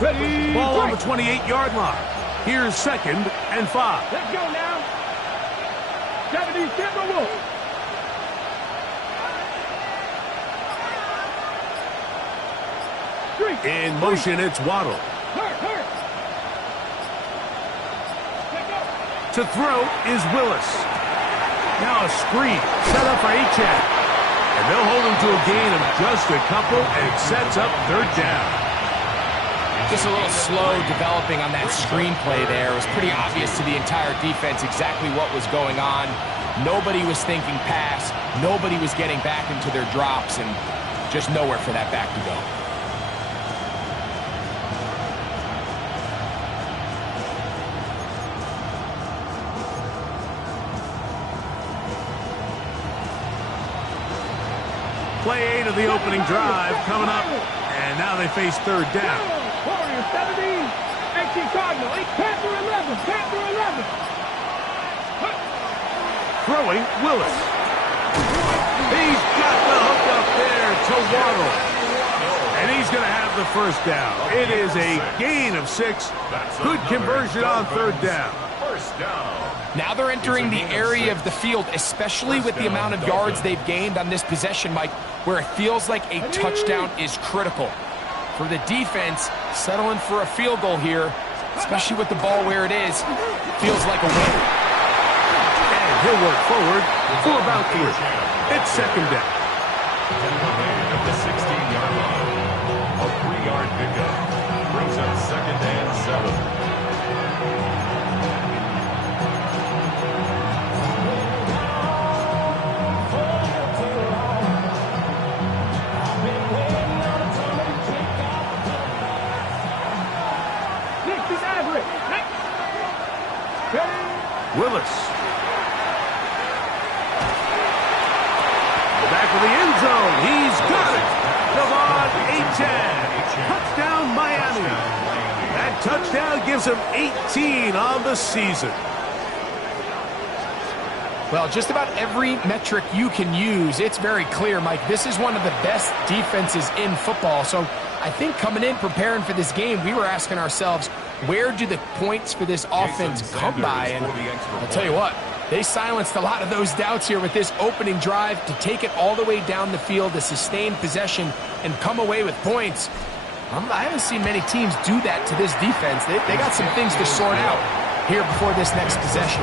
Ready, ball on the 28-yard line. Here's 2nd and 5. Let's go now. 70, Timber Wolf. In motion, it's Waddle. Hurt. To throw is Willis. Now a screen set up for Achane. And they'll hold him to a gain of just a couple, and it sets up 3rd down. Just a little slow developing on that screenplay there. It was pretty obvious to the entire defense exactly what was going on. Nobody was thinking pass. Nobody was getting back into their drops, and just nowhere for that back to go. Play 8 of the opening drive coming up, and now they face 3rd down. Warrior 70, 18 Cardinal, 8 Panther 11, Panther 11. Throwing, Willis. He's got the hook up there to Waddle. And he's going to have the 1st down. It is a gain of 6. Good conversion on 3rd down. Now they're entering the area of the field, especially with the amount of yards they've gained on this possession, Mike, where it feels like a touchdown is critical. For the defense, settling for a field goal here, especially with the ball where it is, feels like a win. And he'll work forward for about 3. It's 2nd down. At the 16-yard line, a 3-yard pickup brings up 2nd and 7. Willis. The back of the end zone. He's got it. Devon Achane. Touchdown, Miami. That touchdown gives him 18 on the season. Well, just about every metric you can use, it's very clear, Mike. This is one of the best defenses in football. So I think coming in, preparing for this game, we were asking ourselves, where do the points for this offense come by? And I'll tell you what, they silenced a lot of those doubts here with this opening drive to take it all the way down the field, to sustain possession, and come away with points. I haven't seen many teams do that to this defense. They got some things to sort out here before this next possession.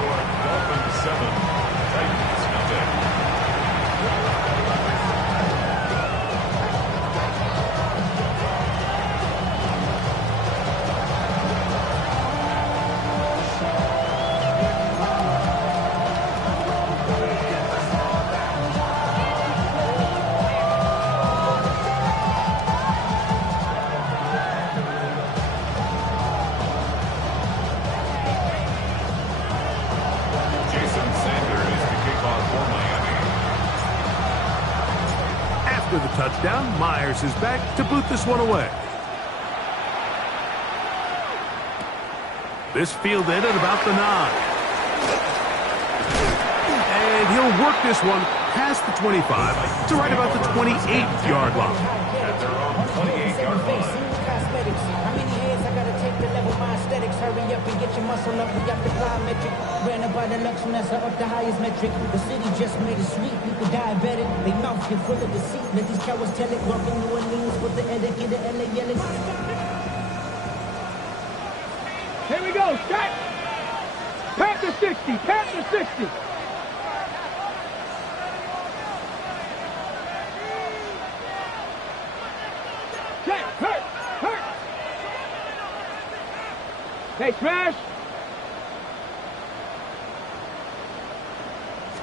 After the touchdown, Myers is back to boot this one away. This fielded at about the 9. And he'll work this one past the 25 to right about the 28-yard line. At their own 28-yard line. Hurry up and get your muscle up. We got the plyometric. Ran up by the Lux, that's up the highest metric. The city just made it sweet. People diabetic. They mouth get full of deceit. Let these cowards tell it. Walking New Orleans with the etiquette of LA yelling. Here we go, Scott. Panther 60, Panther 60. Check, hurt. Hey, smash.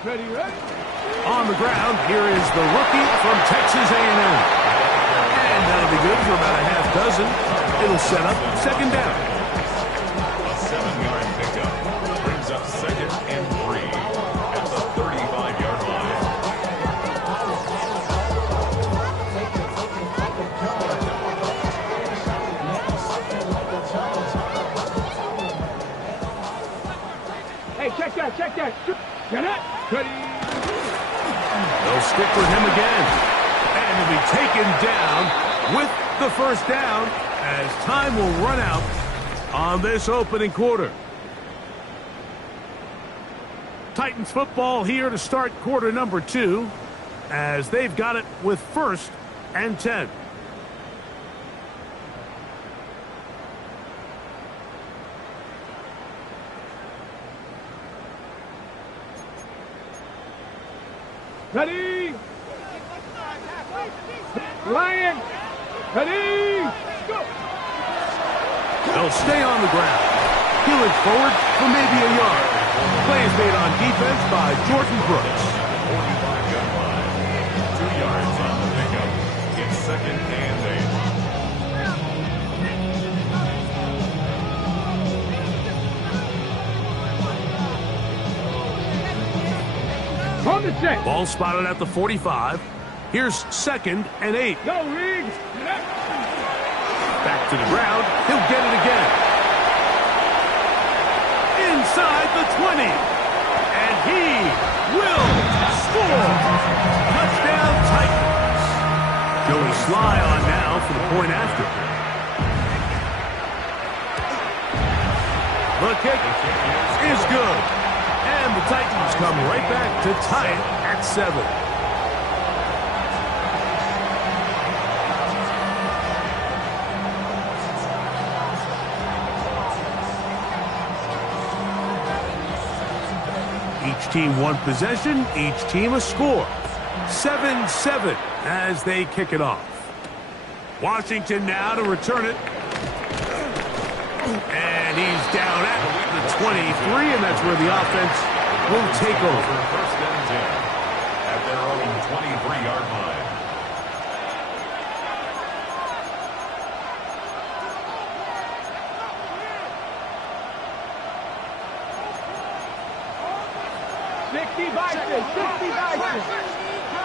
Ready? On the ground, here is the rookie from Texas A&M. And that'll be good for about a half dozen. It'll set up 2nd down. A 7-yard pickup brings up 2nd and 3 at the 35-yard line. Hey, check that. Get it. Ready. They'll stick with him again. And to be taken down with the first down as time will run out on this opening quarter. Titans football here to start quarter number 2 as they've got it with 1st and 10. Ready? Ryan! Ready? Go! They'll stay on the ground. Peeling forward for maybe a yard. Play is made on defense by Jordan Brooks. 45-yard line. 2 yards on the pickup. It's 2nd and 8. On the set. Ball spotted at the 45. Here's 2nd and 8. Go, Riggs. Back to the ground. He'll get it again. Inside the 20. And he will score. Touchdown Titans. Joey Sly on now for the point after. The kick is good. And the Titans come right back to tie it at 7. Each team one possession, each team a score. 7-7 as they kick it off. Washington now to return it. And he's down at the 23, and that's where the offense will take over. 1st and 10 at their own 23-yard line.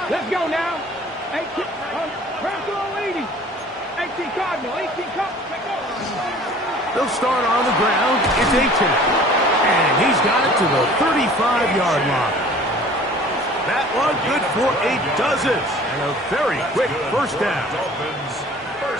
Let's go now. 18, Cardinal 80. 18 Cardinal, 18 Cardinal. They'll start on the ground. It's Achane. And he's got it to the 35-yard line. That one good for a dozen. And a very quick first down.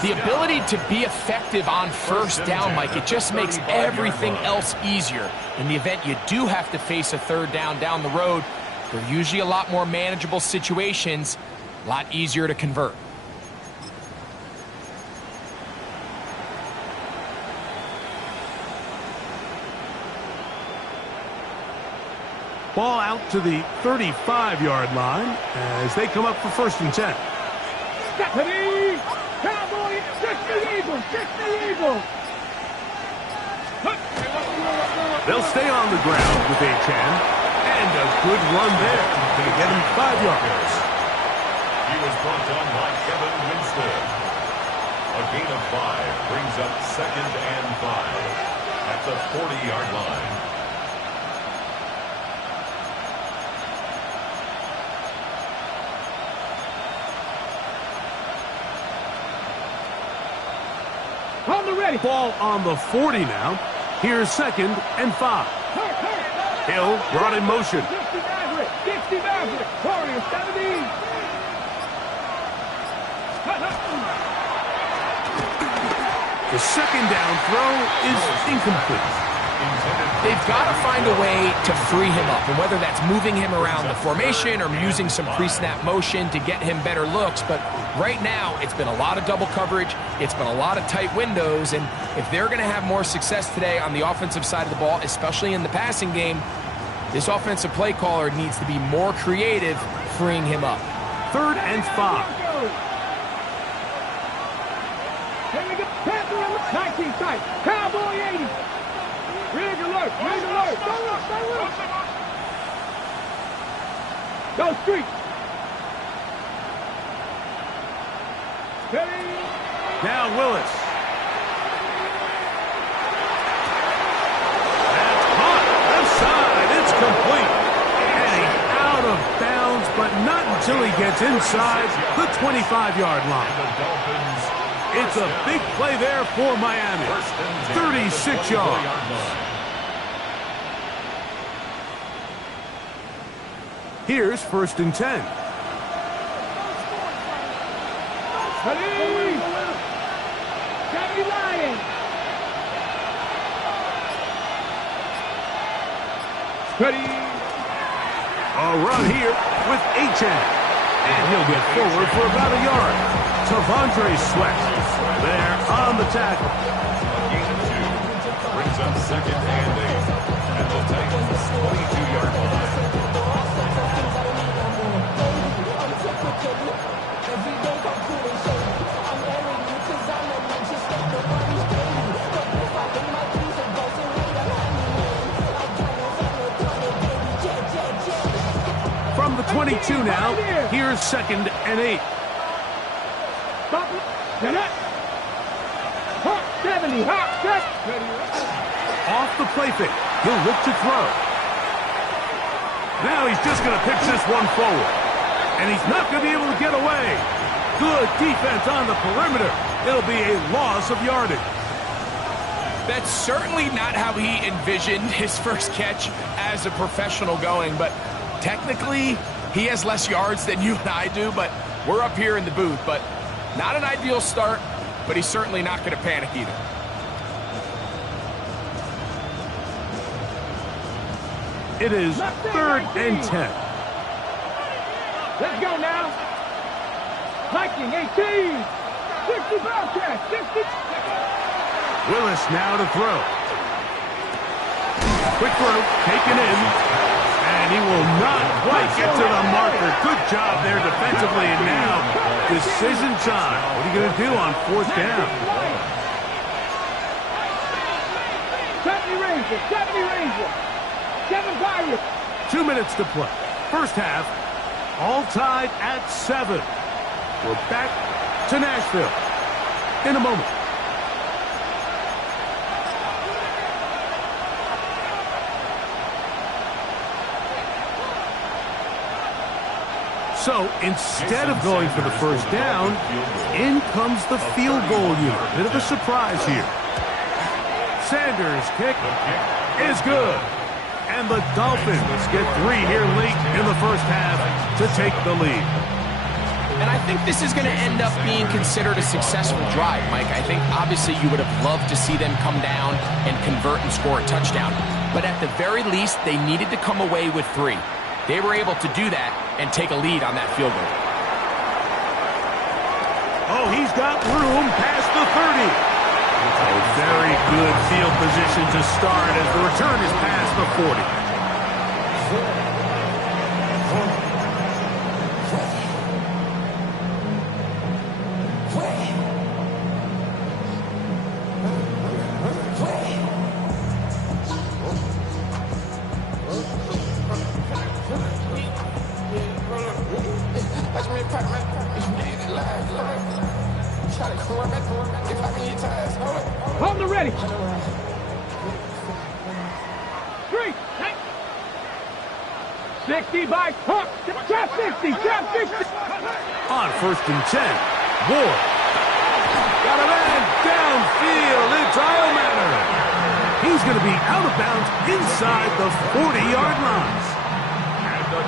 The ability to be effective on first down, Mike, it just makes everything else easier. In the event you do have to face a 3rd down the road, they're usually a lot more manageable situations, a lot easier to convert. Ball out to the 35-yard line as they come up for 1st and 10. Stephanie! Cowboy! 60 Eagles! 60 Eagles! They'll stay on the ground with Achane. And a good run there. Going to get him 5 yards. He was brought on by Kevin Winstead. A gain of 5 brings up 2nd and 5 at the 40-yard line. On the ready. Ball on the 40 now. Here's 2nd and 5. Hill brought in motion. 60 Maverick. 60 Maverick. Warrior 70. The 2nd down throw is incomplete. They've got to find a way to free him up, and whether that's moving him around the formation or using some pre-snap motion to get him better looks. But right now, it's been a lot of double coverage. It's been a lot of tight windows, and if they're going to have more success today on the offensive side of the ball, especially in the passing game, this offensive play caller needs to be more creative freeing him up. 3rd and 5. Here we go. Panther 19 tight. Cowboy 80. Rig alert. Rig alert. Go street. Ready. Now Willis. That's caught. Left side. It's complete. And he's out of bounds, but not until he gets inside the 25-yard line. It's a big play there for Miami. 36 yards. Here's 1st and 10. Ready? Sammy Lion. Ready? A run here with Achane. And he'll get forward for about a yard. T'Vondre Sweat there on the tackle. Gain of 2 brings up second and 8 at the Titans' 22-yard line. From the 22 now, here's second and 8. Stop it. Get it. Hawk 70. Hawk set. Ready. Off the play fake. He'll look to throw. Now he's just going to pitch this one forward. And he's not going to be able to get away. Good defense on the perimeter. It'll be a loss of yardage. That's certainly not how he envisioned his first catch as a professional going, but technically he has less yards than you and I do, but we're up here in the booth. But not an ideal start, but he's certainly not going to panic either. It is third and 10. Let's go now. Viking 18. 60 Bobcats. 60. Willis now to throw. Quick throw, taken in. And he will not quite get to the marker. Good job there defensively. And now, decision time. What are you going to do on fourth down? 70 Rangers. 70 Rangers. 7 Pirates. 2 minutes to play. First half, all tied at 7. We're back to Nashville in a moment. So instead of going for the first down, in comes the field goal unit. Bit of a surprise here. Sanders' kick is good. And the Dolphins get 3 here late in the first half to take the lead. And I think this is going to end up being considered a successful drive, Mike. I think obviously you would have loved to see them come down and convert and score a touchdown. But at the very least, they needed to come away with 3. They were able to do that and take a lead on that field goal. Oh, he's got room past the 30. A very good field position to start as the return is past the 40. Hold the ready. 3. Hey. 60 by Hawk. Trap 60. Trap 60. On first and 10, Ward. Got a man downfield. It's Iomanner. He's going to be out of bounds inside the 40-yard line.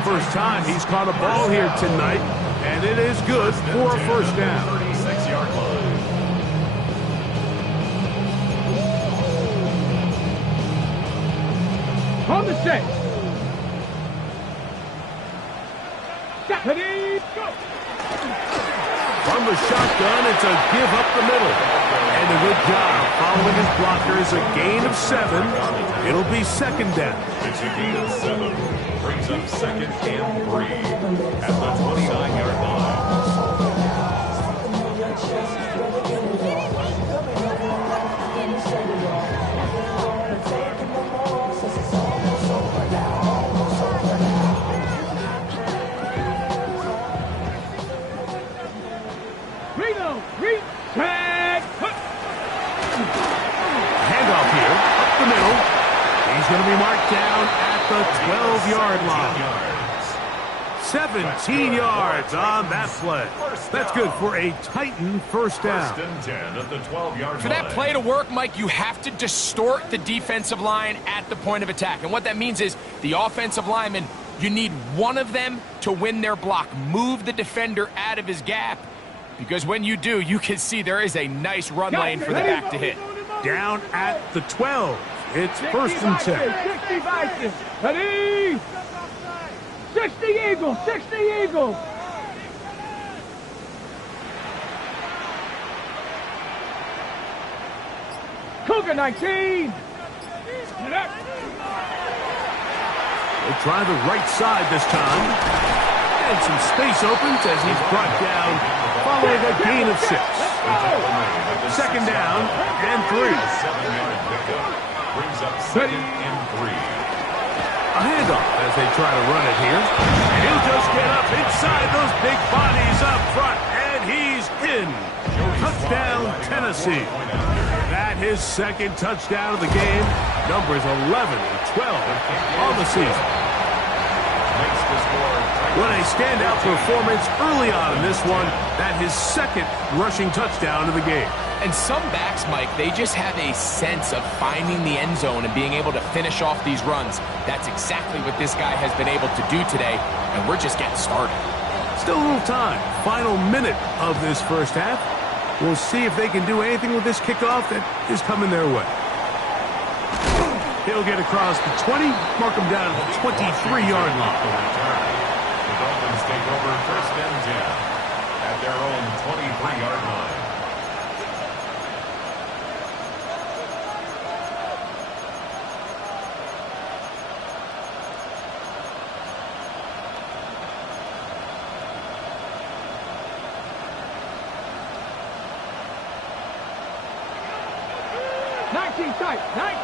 First time he's caught a ball here tonight, and it is good for a first down. 36-yard line. On the set. Ready, go. From the shotgun, it's a give up the middle. And a good job following his blockers, a gain of 7. It'll be second down. It's a gain of 7. Brings up second and 3 at the 29-yard line. Handoff here, up the middle. He's going to be marked down at the 12-yard line. 17 yards on that play. That's good for a Titan first down. First and 10 at the 12-yard line. For that play to work, Mike, you have to distort the defensive line at the point of attack. And what that means is the offensive lineman, you need one of them to win their block. Move the defender out of his gap. because when you do, you can see there is a nice run lane for the back to hit. Down at the 12. It's first and 10. 60 Vikings. Ready? 60 Eagles. 60 Eagles. Cougar 19. They'll try the right side this time. And some space opens as he's brought down following a gain of 6. Second down and 3. 7-yard pickup brings up second and 3. A handoff as they try to run it here. And he'll just get up inside those big bodies up front. And he's in. Touchdown, Tennessee. That his second touchdown of the game. Numbers 11 and 12 on the season. What a standout performance early on in this one. That his second rushing touchdown of the game. And some backs, Mike, they just have a sense of finding the end zone and being able to finish off these runs. That's exactly what this guy has been able to do today, and we're just getting started. Still a little time. Final minute of this first half. We'll see if they can do anything with this kickoff that is coming their way. He'll get across the 20, mark him down at the 23-yard line. The Dolphins take over first and 10 at their own 23-yard line. Tight. Nice.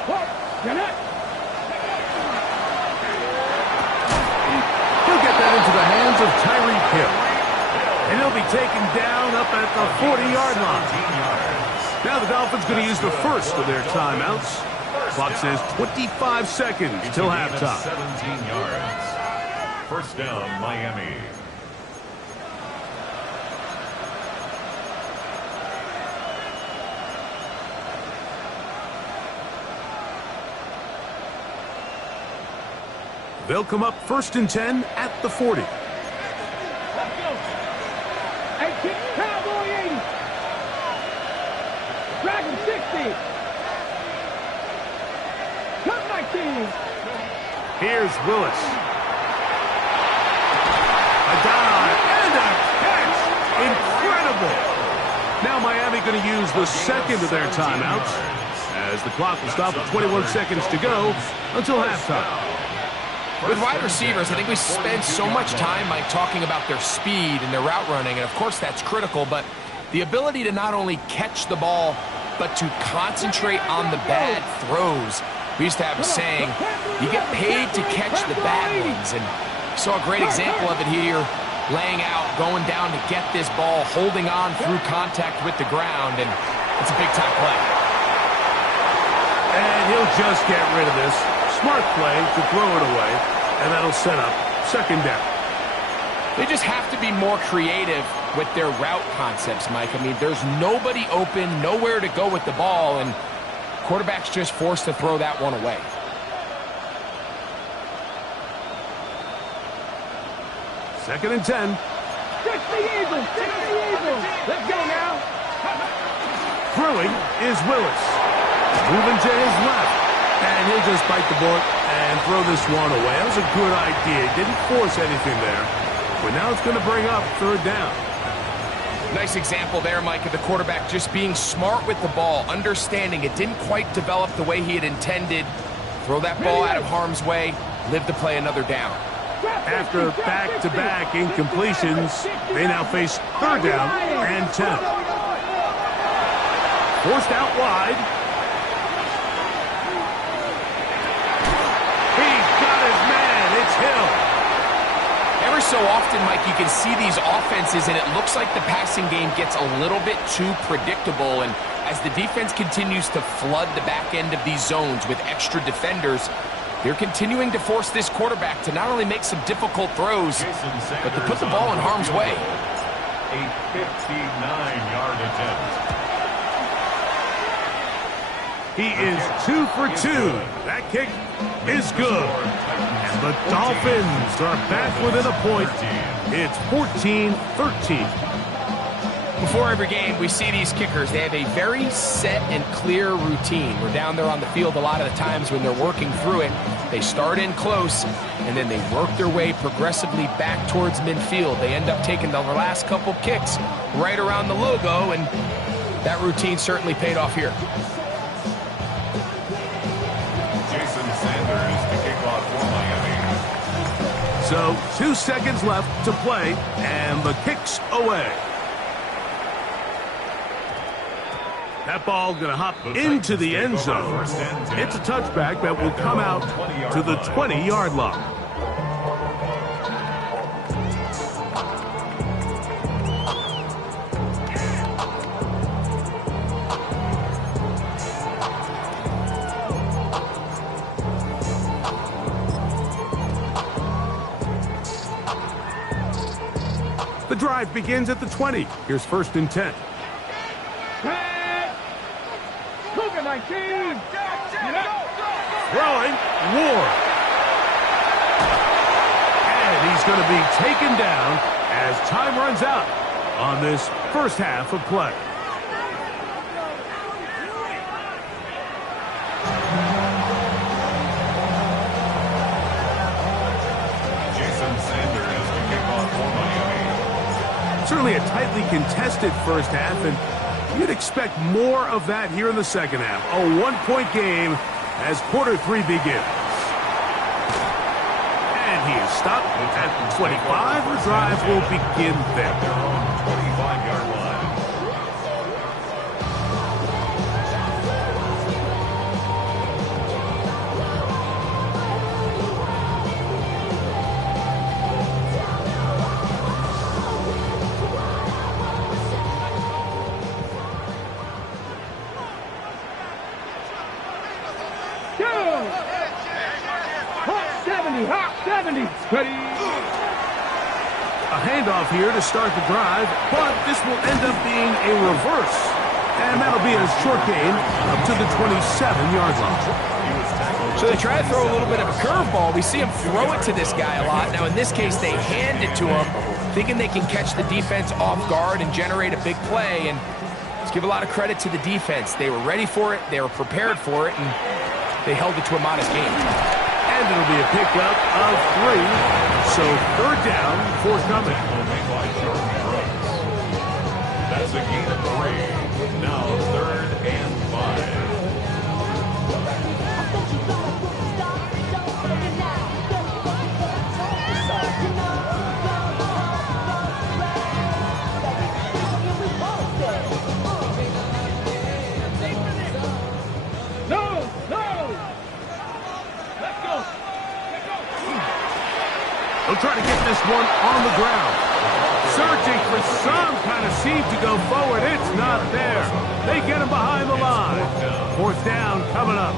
Get it. He'll get that into the hands of Tyreek Hill. And he'll be taken down up at the 40-yard line. Now the Dolphins going to use the first of their timeouts. Clock says 25 seconds till halftime. 17 yards. First down, Miami. They'll come up first and 10 at the 40. Let's go. 18, Cowboy 80. Dragon 60. Cut 19. Here's Willis. A dive and a catch. Incredible. Now Miami going to use the second of their timeouts as the clock will stop with 21 seconds to go until halftime. With wide receivers, I think we spend so much time, Mike, talking about their speed and their route running, and of course that's critical, but the ability to not only catch the ball, but to concentrate on the bad throws. We used to have a saying, you get paid to catch the bad ones, and we saw a great example of it here, laying out, going down to get this ball, holding on through contact with the ground, and it's a big-time play. And he'll just get rid of this. Smart play to throw it away, and that'll set up second down. They just have to be more creative with their route concepts, Mike. I mean, there's nobody open, nowhere to go with the ball, and quarterback's just forced to throw that one away. Second and 10. 60 Eagles. 60 Eagles. Let's go now. Throwing is Willis. Moving to his left. And he'll just bite the bullet and throw this one away. That was a good idea. Didn't force anything there. But now it's going to bring up third down. Nice example there, Mike, of the quarterback just being smart with the ball, understanding it didn't quite develop the way he had intended. Throw that ball out of harm's way, live to play another down. After back-to-back incompletions, they now face third down and 10. Forced out wide. He's got his man. It's Hill. Ever so often, Mike, you can see these offenses, and it looks like the passing game gets a little bit too predictable. And as the defense continues to flood the back end of these zones with extra defenders, they're continuing to force this quarterback to not only make some difficult throws, but to put the ball in harm's way. A 59-yard attempt. He is 2 for 2. That kick is good. And the Dolphins are back within a point. It's 14-13. Before every game, we see these kickers. They have a very set and clear routine. We're down there on the field a lot of the times when they're working through it. They start in close, and then they work their way progressively back towards midfield. They end up taking the last couple kicks right around the logo, and that routine certainly paid off here. Jason Sanders to kick off for Miami. So 2 seconds left to play, and the kick's away. That ball going to hop into the end zone. It's a touchback that will come out to the 20-yard line. The drive begins at the 20. Here's 1st and 10. Cougar 19. Throwing, Ward. And he's going to be taken down as time runs out on this first half of play. Jason Sanders to kick off for Miami. Certainly a tightly contested first half, and you'd expect more of that here in the second half. A one-point game as quarter 3 begins. And he is stopped at the 25. The drive will begin there. Their own 25-yard line. Hot 70. Ready. A handoff here to start the drive, but this will end up being a reverse. And that'll be a short gain up to the 27-yard line. So they try to throw a little bit of a curveball. We see him throw it to this guy a lot. Now, in this case, they hand it to him, thinking they can catch the defense off guard and generate a big play. And let's give a lot of credit to the defense. They were ready for it, they were prepared for it, and they held it to a modest game. And it'll be a pickup of 3. So 3rd down forthcoming. That's a gain of 3. Now 3rd and 5. They'll try to get this one on the ground. Searching for some kind of seam to go forward. It's not there. They get him behind the line. 4th down coming up.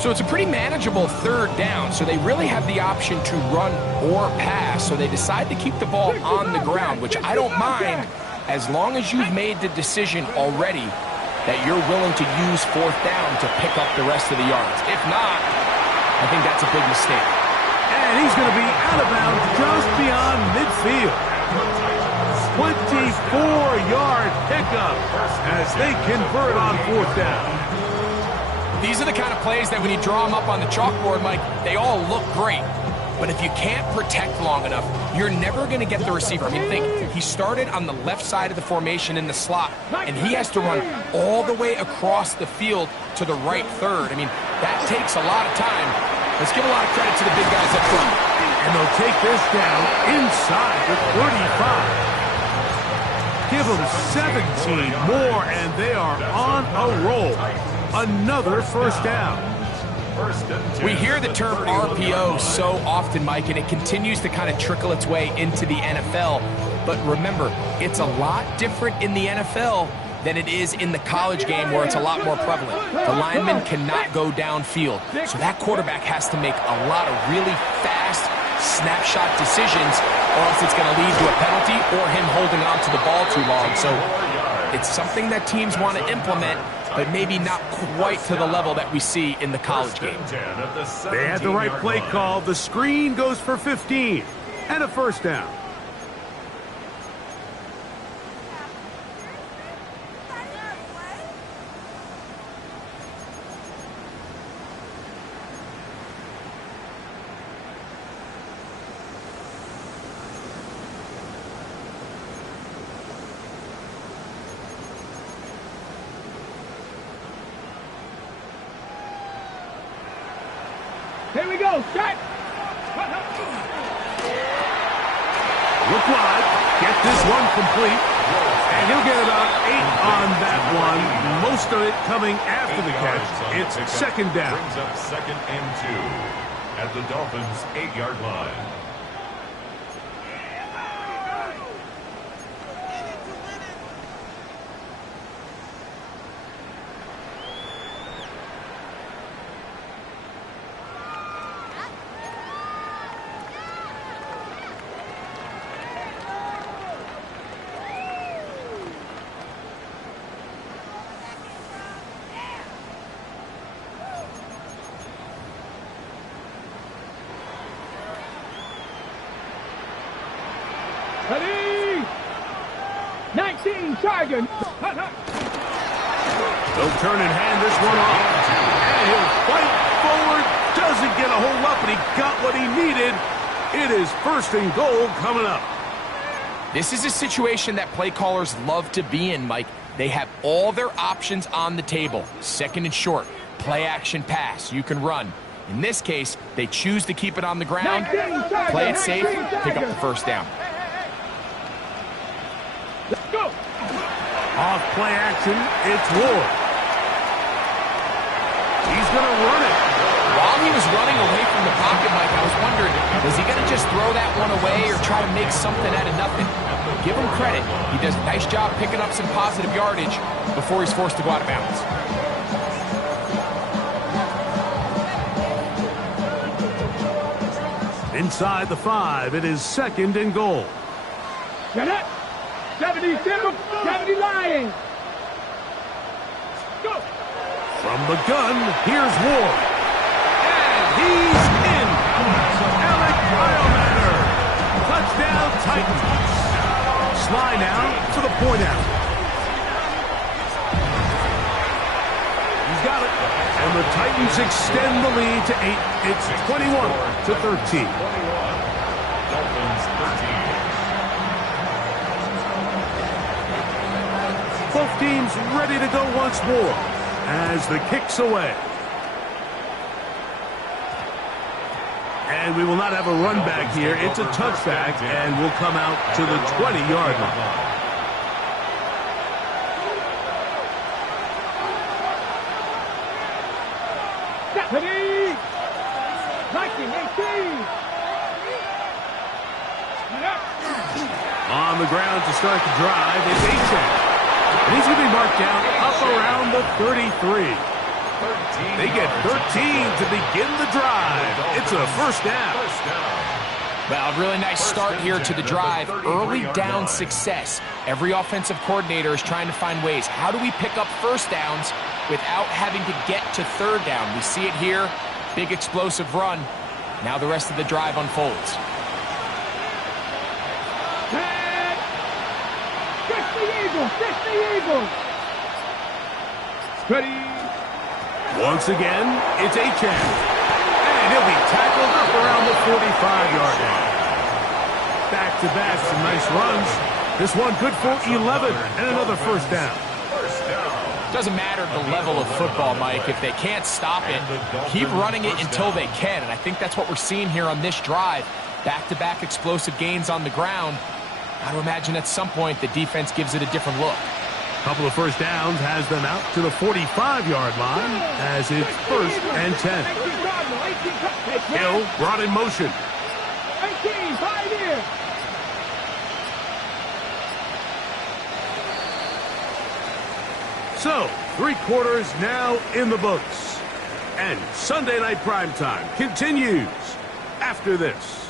So it's a pretty manageable 3rd down, so they really have the option to run or pass. So they decide to keep the ball on the ground, which I don't mind as long as you've made the decision already that you're willing to use 4th down to pick up the rest of the yards. If not, I think that's a big mistake. And he's going to be out of bounds just beyond midfield. 24-yard pickup as they convert on 4th down. These are the kind of plays that when you draw them up on the chalkboard, Mike, they all look great. But if you can't protect long enough, you're never going to get the receiver. I mean, think, he started on the left side of the formation in the slot, and he has to run all the way across the field to the right third. I mean, that takes a lot of time. Let's give a lot of credit to the big guys up front. And they'll take this down inside the 35. Give them 17 more, and they are on a roll. Another 1st down. We hear the term RPO so often, Mike, and it continues to kind of trickle its way into the NFL. But remember, it's a lot different in the NFL than it is in the college game where it's a lot more prevalent. The lineman cannot go downfield, so that quarterback has to make a lot of really fast snapshot decisions, or else it's going to lead to a penalty or him holding on to the ball too long. So it's something that teams want to implement, but maybe not quite to the level that we see in the college game. They had the right play call. The screen goes for 15 and a 1st down. Here we go. Shot. Look wide. Get this one complete. And he'll get about 8 on that one. Most of it coming after the catch. It's second down. Brings up 2nd and 2 at the Dolphins' 8-yard line. Ready? 19 Chargers. They'll turn and hand this one off. And he'll fight forward. Doesn't get a hold up, and he got what he needed. It is 1st and goal coming up. This is a situation that play callers love to be in, Mike. They have all their options on the table. 2nd and short, play action pass. You can run. In this case, they choose to keep it on the ground, play it safe, pick up the 1st down. Let's go. Off play action, it's Ward. He's going to run it. While he was running away from the pocket, Mike, I was wondering, was he going to just throw that one away or try to make something out of nothing? Give him credit. He does a nice job picking up some positive yardage before he's forced to go out of bounds. Inside the 5, it is 2nd and goal. Get it. 70 Simba, 70 Lions. Go. From the gun, here's Ward. And he's in. Alec Biomatter. Touchdown Titans. Sly now for the point out. He's got it. And the Titans extend the lead to 8. It's 21-13. Dolphins 13. Both teams ready to go once more as the kick's away. And we will not have a run back here. It's a touchback, and we'll come out to the 20-yard line. Ready? 1918. On the ground to start the drive, it's Achane. And he's going to be marked down up around the 33. They get 13 to begin the drive. It's a 1st down. Well, a really nice start here to the drive. Early down success. Every offensive coordinator is trying to find ways. How do we pick up 1st downs without having to get to 3rd down? We see it here. Big explosive run. Now the rest of the drive unfolds. Catch the Eagles. Catch the Eagles. Ready? Once again, it's Achane. And he'll be tackled up around the 45-yard line. Back-to-back, some nice runs. This one good for 11 and another 1st down. Doesn't matter the level of football, Mike. If they can't stop it, keep running it until they can. And I think that's what we're seeing here on this drive. Back-to-back explosive gains on the ground. I would imagine at some point the defense gives it a different look. Couple of 1st downs has them out to the 45-yard line as it's 1st and 10. Hill brought in motion. 18, 5 here. So, 3 quarters now in the books. And Sunday Night Primetime continues after this.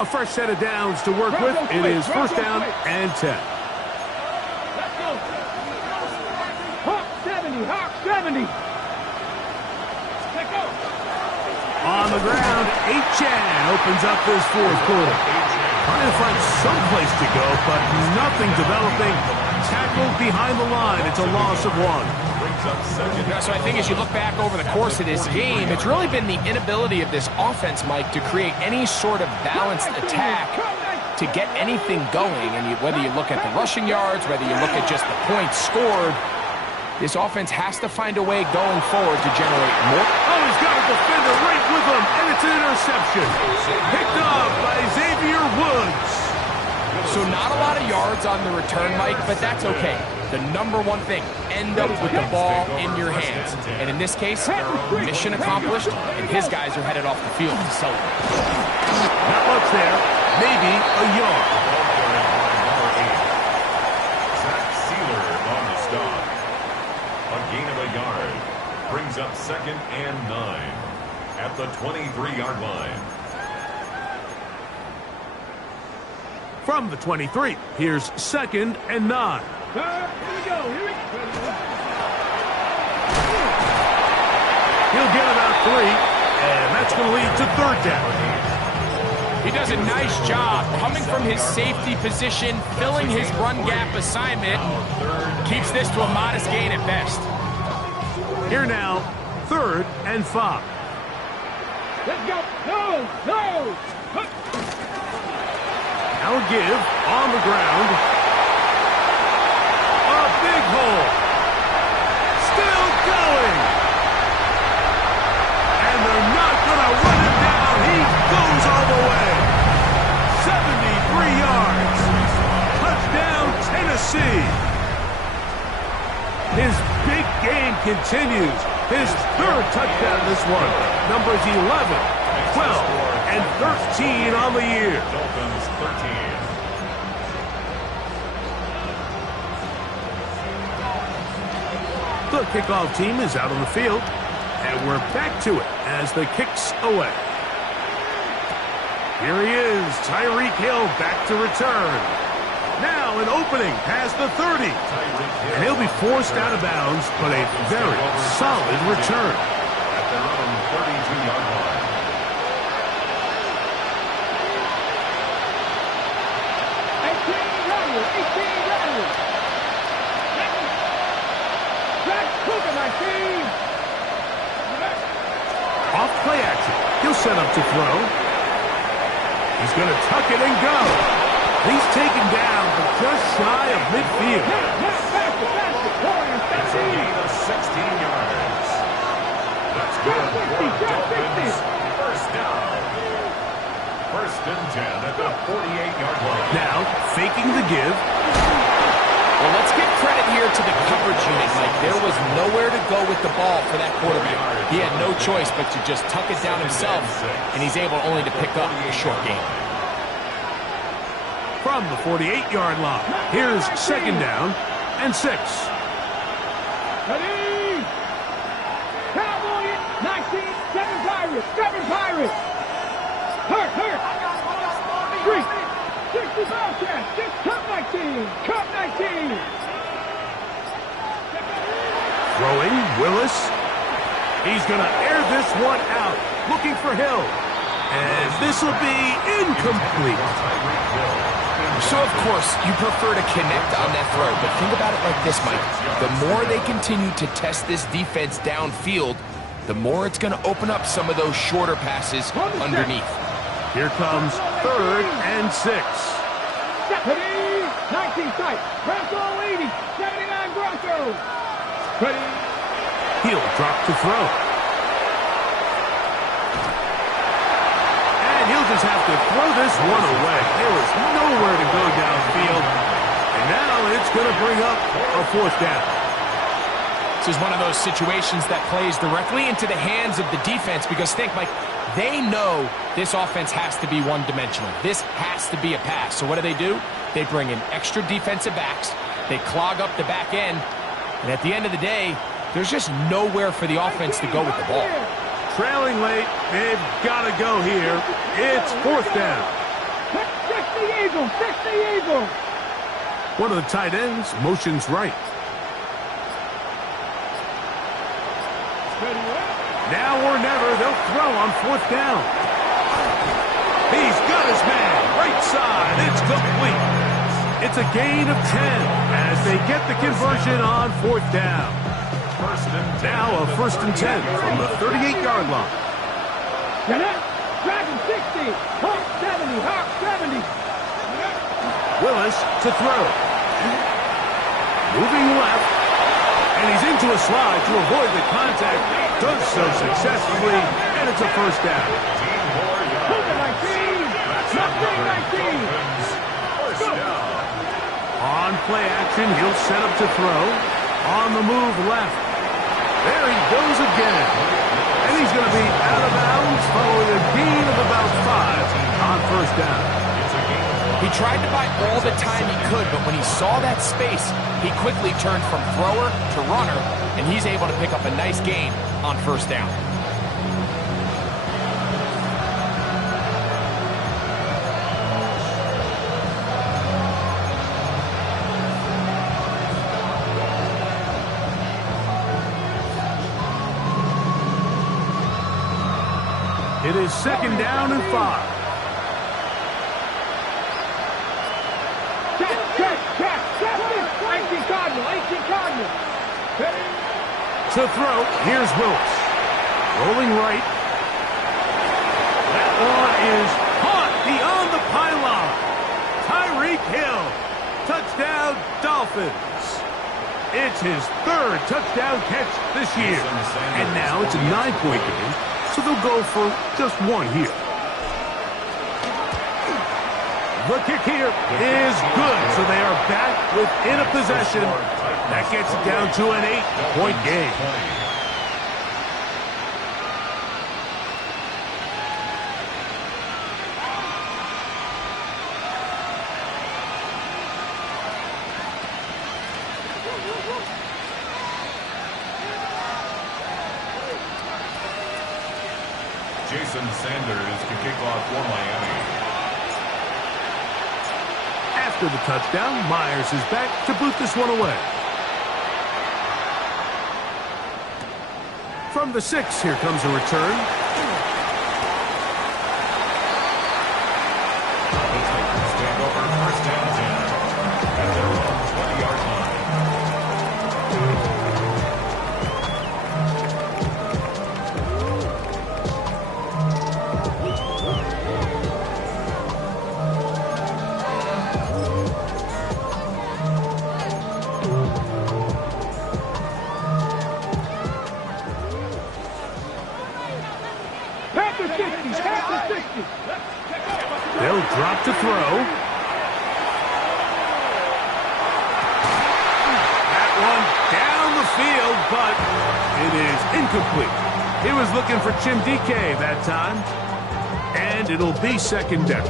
A fresh set of downs to work with. It is 1st down and 10. Let's go. Hawk 70. Hawk 70. On the ground, Achane opens up this fourth quarter. Trying to find some place to go, but nothing developing. Tackled behind the line. It's a loss of 1. So I think as you look back over the course of this game, it's really been the inability of this offense, Mike, to create any sort of balanced attack to get anything going. And whether you look at the rushing yards, whether you look at just the points scored, this offense has to find a way going forward to generate more. Oh, he's got a defender right with him, and it's an interception. Picked up by Xavier Woods. So not a lot of yards on the return, Mike, but that's okay. The number one thing, end up with the ball in your hands. And in this case, mission accomplished, and his guys are headed off the field to celebrate. Not much there. Maybe a yard. Zach Sealer on the stop. A gain of a yard. Brings up 2nd and 9 at the 23-yard line. From the 23, here's 2nd and 9. Here we go. He'll get about 3, and that's going to lead to 3rd down. He does a nice job coming from his safety position, filling his run gap assignment, keeps this to a modest gain at best. Here now, 3rd and 5. Let's go. No. Now a give on the ground. A big hole. Still going. And they're not going to run him down. He goes all the way. 73 yards. Touchdown, Tennessee. His big game continues. His 3rd touchdown this one. Numbers 11, 12, and 13 on the year. Dolphins 13. The kickoff team is out on the field, and we're back to it as the kick's away. Here he is, Tyreek Hill back to return. Now an opening past the 30. And he'll be forced out of bounds, but a very solid return. At their own 32-yard line. Off play action. He'll set up to throw. He's going to tuck it and go. He's taken down, but just shy of midfield. It's a gain of 16 yards. That's good for Dolphins. First down. 1st and 10 at the 48-yard line. Now, faking the give. Well, let's give credit here to the coverage unit, Mike. There was nowhere to go with the ball for that quarterback. He had no choice but to just tuck it down himself, and he's able only to pick up a short gain. From the 48-yard line, here's 2nd down and 6. Ready? Cowboy, 19, 7 Pirates, 7 Pirates. Hurt. 3, 60 Bobcats, just cut 19, cut 19. Throwing, Willis. He's going to air this one out, looking for Hill. And this will be incomplete. So, of course, you prefer to connect on that throw, but think about it like this, Mike. The more they continue to test this defense downfield, the more it's going to open up some of those shorter passes underneath. Here comes 3rd and 6. Ready? 19 sight. Bronco 80. 79 Broncos. Ready? He'll drop to throw. And he'll just have to throw this one away. There is nowhere to go downfield. And now it's going to bring up a 4th down. This is one of those situations that plays directly into the hands of the defense because think, Mike, they know this offense has to be one-dimensional. This has to be a pass. So what do? They bring in extra defensive backs. They clog up the back end. And at the end of the day, there's just nowhere for the offense to go with the ball. Trailing late, they've got to go here. It's 4th down. 60 Eagles. One of the tight ends motions right. Now or never, they'll throw on 4th down. He's got his man. Right side. It's complete. It's a gain of 10 as they get the conversion on 4th down. Now a 1st and 10 from the 38-yard line. Dragon 60. Hawk 70. Hawk 70. Willis to throw. Moving left. And he's into a slide to avoid the contact. Does so successfully. And it's a 1st down. On play action, he'll set up to throw. On the move left. There he goes again. And he's going to be out of bounds following a gain of about 5 on 1st down. He tried to buy all the time he could, but when he saw that space, he quickly turned from thrower to runner, and he's able to pick up a nice gain on 1st down. It is 2nd down and 5. To throw, here's Willis. Rolling right. That one is caught beyond the pylon. Tyreek Hill. Touchdown, Dolphins. It's his 3rd touchdown catch this year. And now it's a 9-point game, so they'll go for just 1 here. The kick here is good, so they are back within a possession. That gets it down to an 8-point game. Jason Sanders to kick off for Miami. After the touchdown, Myers is back to boot this one away. From the 6, here comes a return. Stand over 1st and 10 at their own 20-yard line. They'll drop to throw. That one down the field, but it is incomplete. He was looking for Chimdike that time, and it'll be 2nd down.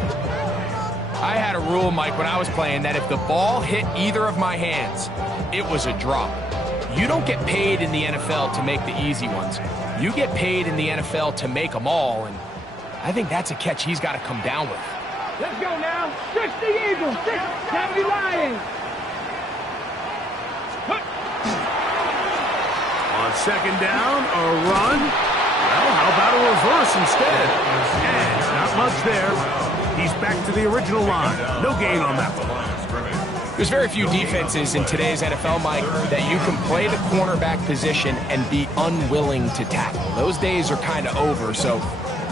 I had a rule, Mike, when I was playing that if the ball hit either of my hands, it was a drop. You don't get paid in the NFL to make the easy ones. You get paid in the NFL to make them all, and I think that's a catch he's got to come down with. Let's go now. 60 Eagles, 70 Lions. On 2nd down, a run. Well, how about a reverse instead? And not much there. He's back to the original line. No gain on that one. There's very few defenses in today's NFL, Mike, that you can play the cornerback position and be unwilling to tackle. Those days are kind of over, so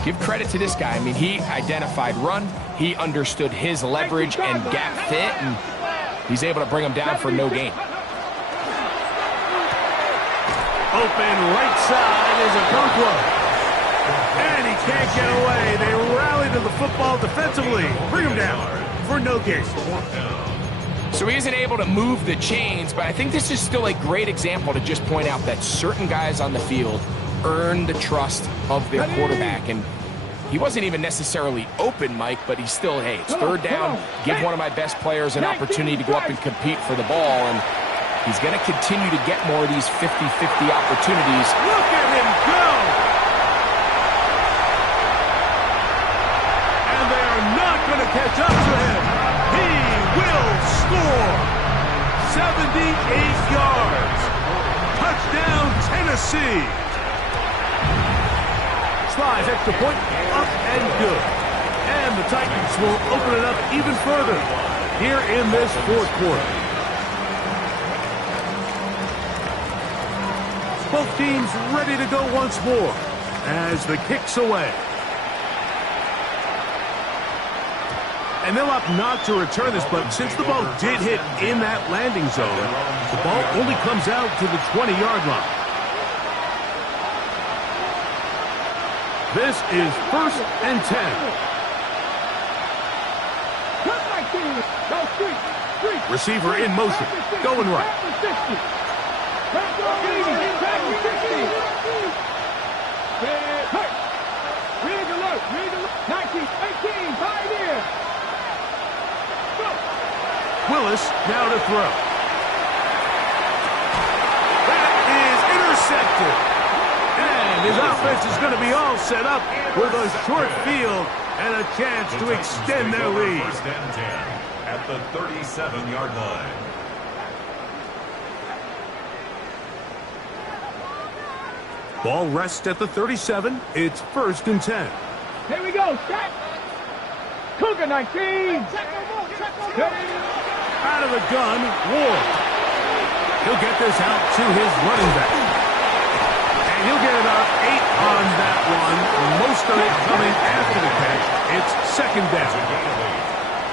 give credit to this guy. I mean, he identified run, he understood his leverage and gap fit, and he's able to bring him down for no gain. Open right side is a Okonkwo. And he can't get away. They rally to the football defensively. Bring him down for no gain. So he isn't able to move the chains, but I think this is still a great example to just point out that certain guys on the field earn the trust of their quarterback. And he wasn't even necessarily open, Mike, but he's still, hey, it's 3rd down. Give one of my best players an opportunity to go up and compete for the ball. And he's going to continue to get more of these 50-50 opportunities. Look at him go! And they are not going to catch up to him. He will score. 78 yards. Touchdown, Tennessee. Slides extra point, up and good. And the Titans will open it up even further here in this fourth quarter. Both teams ready to go once more as the kick's away. And they'll opt not to return this, but since the ball did hit in that landing zone, the ball only comes out to the 20-yard line. This is 1st and 10. Receiver in motion, going right. Willis now to throw. That is intercepted. And his offense is going to be all set up with a short field and a chance to extend their lead. 1st and 10 at the 37-yard line. Ball rests at the 37. It's 1st and 10. Here we go. Set. Cougar 19. Out of the gun, Ward. He'll get this out to his running back. And he'll get about 8 on that one. Most of it coming after the catch. It's 2nd down.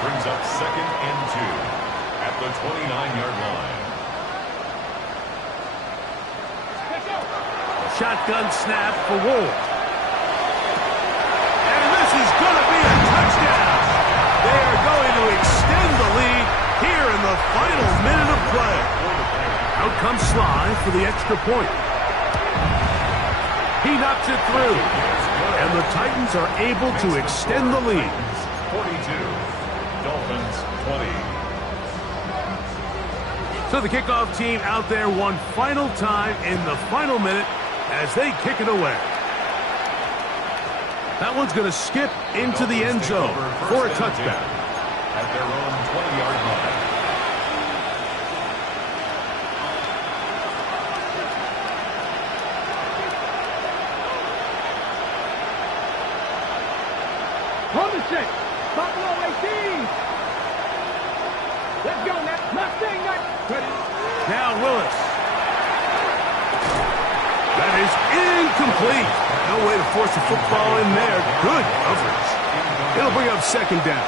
Brings up 2nd and 2 at the 29-yard line. Shotgun snap for Ward. And this is going to be a touchdown. They are going to extend the lead here in the final minute of play. Out comes Sly for the extra point. He knocks it through. And the Titans are able to extend the lead. 42. Dolphins 20. So the kickoff team out there one final time in the final minute as they kick it away. That one's going to skip into the end zone for a touchdown. At their own 20-yard line. Hold the set. Buffalo 18. Let's go now. Mustang ready. Now Willis. That is incomplete. No way to force the football in there. Good coverage. It'll bring up 2nd down.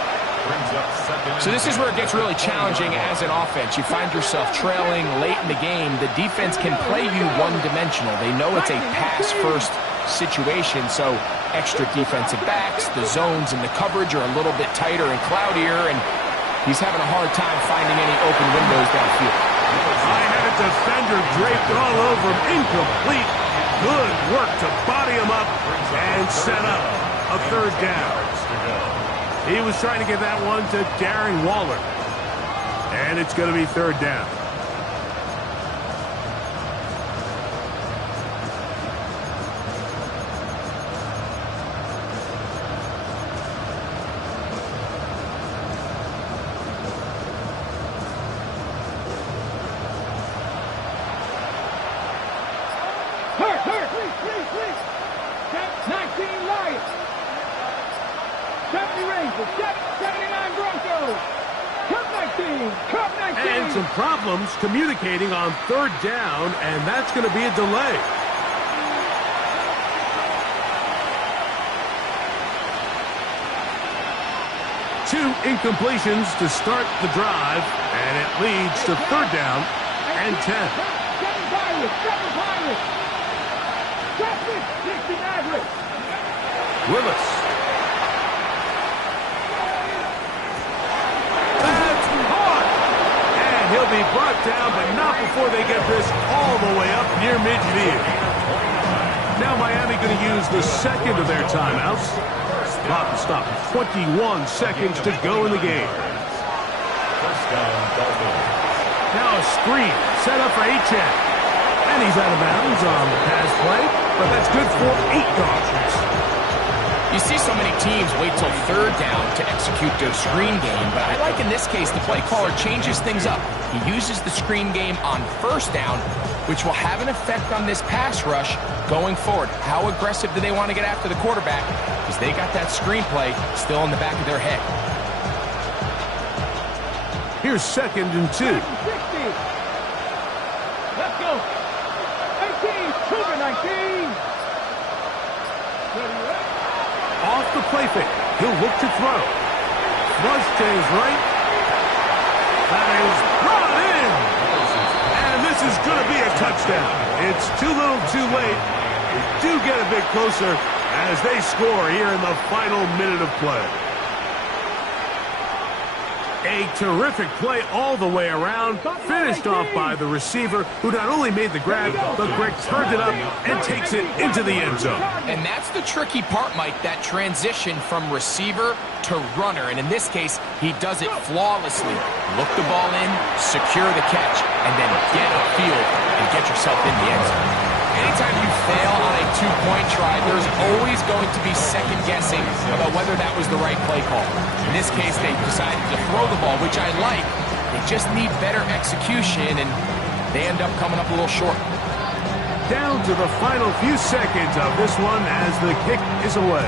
So this is where it gets really challenging as an offense. You find yourself trailing late in the game. The defense can play you one-dimensional. They know it's a pass-first situation, so extra defensive backs, the zones and the coverage are a little bit tighter and cloudier, and he's having a hard time finding any open windows downfield. I had a defender draped all over him. Incomplete. Good work to body him up and set up a 3rd down. He was trying to get that one to Darren Waller. And it's going to be 3rd down. Please. 19 Lions. 70 Rangers. 79 Broncos. Cup 19. Cup 19. And some problems communicating on 3rd down, and that's going to be a delay. Two incompletions to start the drive, and it leads to 3rd down and 10. Willis. That's hard. And he'll be brought down, but not before they get this all the way up near midfield. Now Miami going to use the 2nd of their timeouts. Clock will stop. 21 seconds to go in the game. First down, Dolphins. Now a screen set up for Achane. And he's out of bounds on the pass play, but that's good for 8 yards. You see so many teams wait till third down to execute their screen game, but I like in this case the play caller changes things up. He uses the screen game on first down, which will have an effect on this pass rush going forward. How aggressive do they want to get after the quarterback? Because they got that screenplay still in the back of their head. Here's 2nd and 2. 60. Let's go. 18, over 19. Off the play fake. He'll look to throw. Flush to his right. That is brought in. And this is going to be a touchdown. It's too little too late. They do get a bit closer as they score here in the final minute of play. A terrific play all the way around, finished off by the receiver, who not only made the grab, but Greg turned it up and takes it into the end zone. And that's the tricky part, Mike, that transition from receiver to runner. And in this case, he does it flawlessly. Look the ball in, secure the catch, and then get upfield and get yourself in the end zone. Anytime you fail on a two-point try, there's always going to be second-guessing about whether that was the right play call. In this case, they decided to throw the ball, which I like. They just need better execution, and they end up coming up a little short. Down to the final few seconds of this one as the kick is away.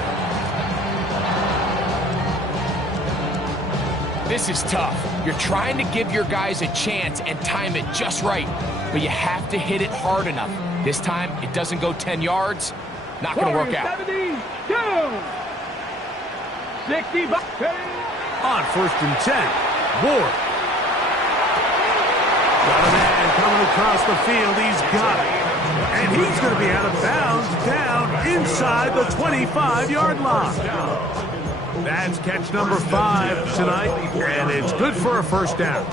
This is tough. You're trying to give your guys a chance and time it just right, but you have to hit it hard enough. This time, it doesn't go 10 yards. Not going to work out. 72. 60. On 1st and 10, Ward. Got a man coming across the field. He's got it. And he's going to be out of bounds down inside the 25-yard line. That's catch number 5 tonight, and it's good for a first down.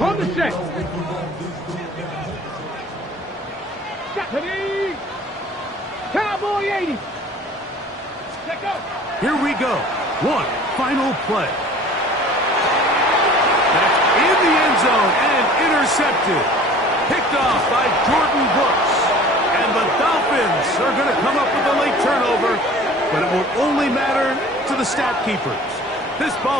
On the check. Stephanie. Cowboy 80. Let go. Here we go. One final play. That's in the end zone and intercepted. Picked off by Jordan Brooks. And the Dolphins are going to come up with a late turnover, but it will only matter to the stat keepers. This ball